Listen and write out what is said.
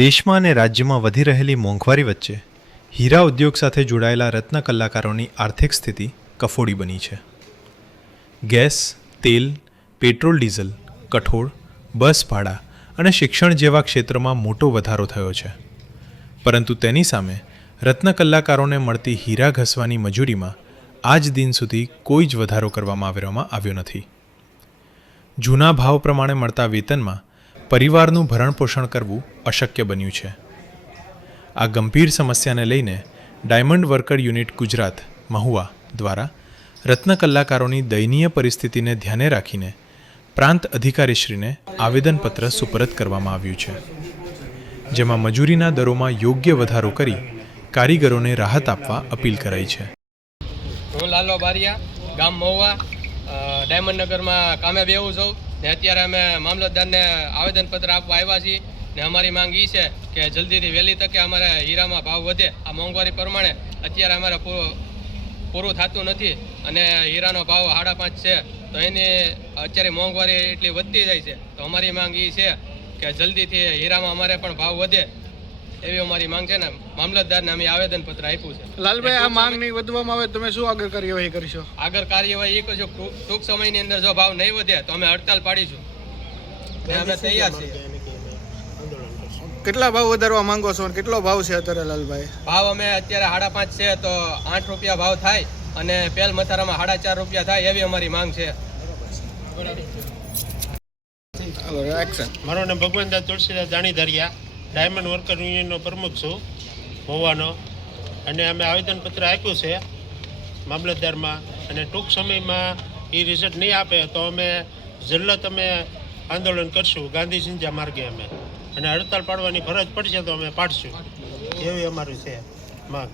દેશમાં અને રાજ્યમાં વધી રહેલી મોંઘવારી વચ્ચે હીરા ઉદ્યોગ સાથે જોડાયેલા રત્ન કલાકારોની આર્થિક સ્થિતિ કફોડી બની છે. ગેસ, તેલ, પેટ્રોલ ડીઝલ, કઠોળ, બસ ભાડા અને શિક્ષણ જેવા ક્ષેત્રમાં મોટો વધારો થયો છે. પરંતુ તેની સામે રત્ન કલાકારોને મળતી હીરા ઘસવાની મજૂરીમાં આજ દિન સુધી કોઈ જ વધારો કરવામાં આવ્યો નથી. જૂના ભાવ પ્રમાણે મળતા વેતનમાં પરિવારનું ભરણપોષણ કરવું અશક્ય બન્યું છે. આ ગંભીર સમસ્યાને લઈને diamond worker unit Gujarat Mahuva દ્વારા રત્ન કલાકારોની દયનીય પરિસ્થિતિને ધ્યાને રાખીને પ્રાંત અધિકારીશ્રીને આવેદનપત્ર સુપરત કરવામાં આવ્યું છે, જેમાં મજૂરીના દરોમાં યોગ્ય વધારો કરી કારીગરોને રાહત આપવા અપીલ કરાઈ છે. હું લાલો બારિયા, ગામ મહુવા, ડાયમંડ નગરમાં કામે બેહું છું ને અત્યારે અમે મામલતદારને આવેદનપત્ર આપવા આવ્યા છીએ ને અમારી માંગ એ છે કે જલ્દીથી વહેલી તકે અમારે હીરામાં ભાવ વધે. આ મોંઘવારી પ્રમાણે અત્યારે અમારે પૂરું થતું નથી અને હીરાનો ભાવ 5.5 છે, તો એની અત્યારે મોંઘવારી એટલી વધતી જાય છે. તો અમારી માંગ એ છે કે જલ્દીથી હીરામાં અમારે પણ ભાવ વધે એવી અમારી માંગ છે ને મામલતદારને અમે આવેદનપત્ર આપ્યું છે. લાલભાઈ, આ માંગ નહીં વધવામાં આવે તમે શું આગળ કાર્યવાહી કરશો? આગળ કાર્યવાહી એ કરશો, ટૂંક સમયની અંદર જો ભાવ નહીં વધે તો અમે હડતાલ પાડીશું. અમે તૈયાર છીએ. કેટલા ભાવ વધારવા માંગો છો અને કેટલો ભાવ છે અત્યારે લાલભાઈ? ભાવ અમે અત્યારે 5.5 છે તો 8 રૂપિયા ભાવ થાય અને પેલ મથારામાં 4.5 રૂપિયા થાય એવી અમારી માંગ છે. મારું નામ ભગવાનદાસ તુલસીદાસ દાણીધારિયા, ડાયમંડ વર્કર યુનિયનનો પ્રમુખ છું મહુવાનો, અને અમે આવેદનપત્ર આપ્યું છે મામલતદારમાં, અને ટૂંક સમયમાં એ રિઝલ્ટ નહીં આપે તો અમે જલ્લત આંદોલન કરશું ગાંધી સિંધ્યા માર્ગે અમે, અને હડતાલ પાડવાની ફરજ પડશે તો અમે પાડશું એવી અમારું છે માંગ.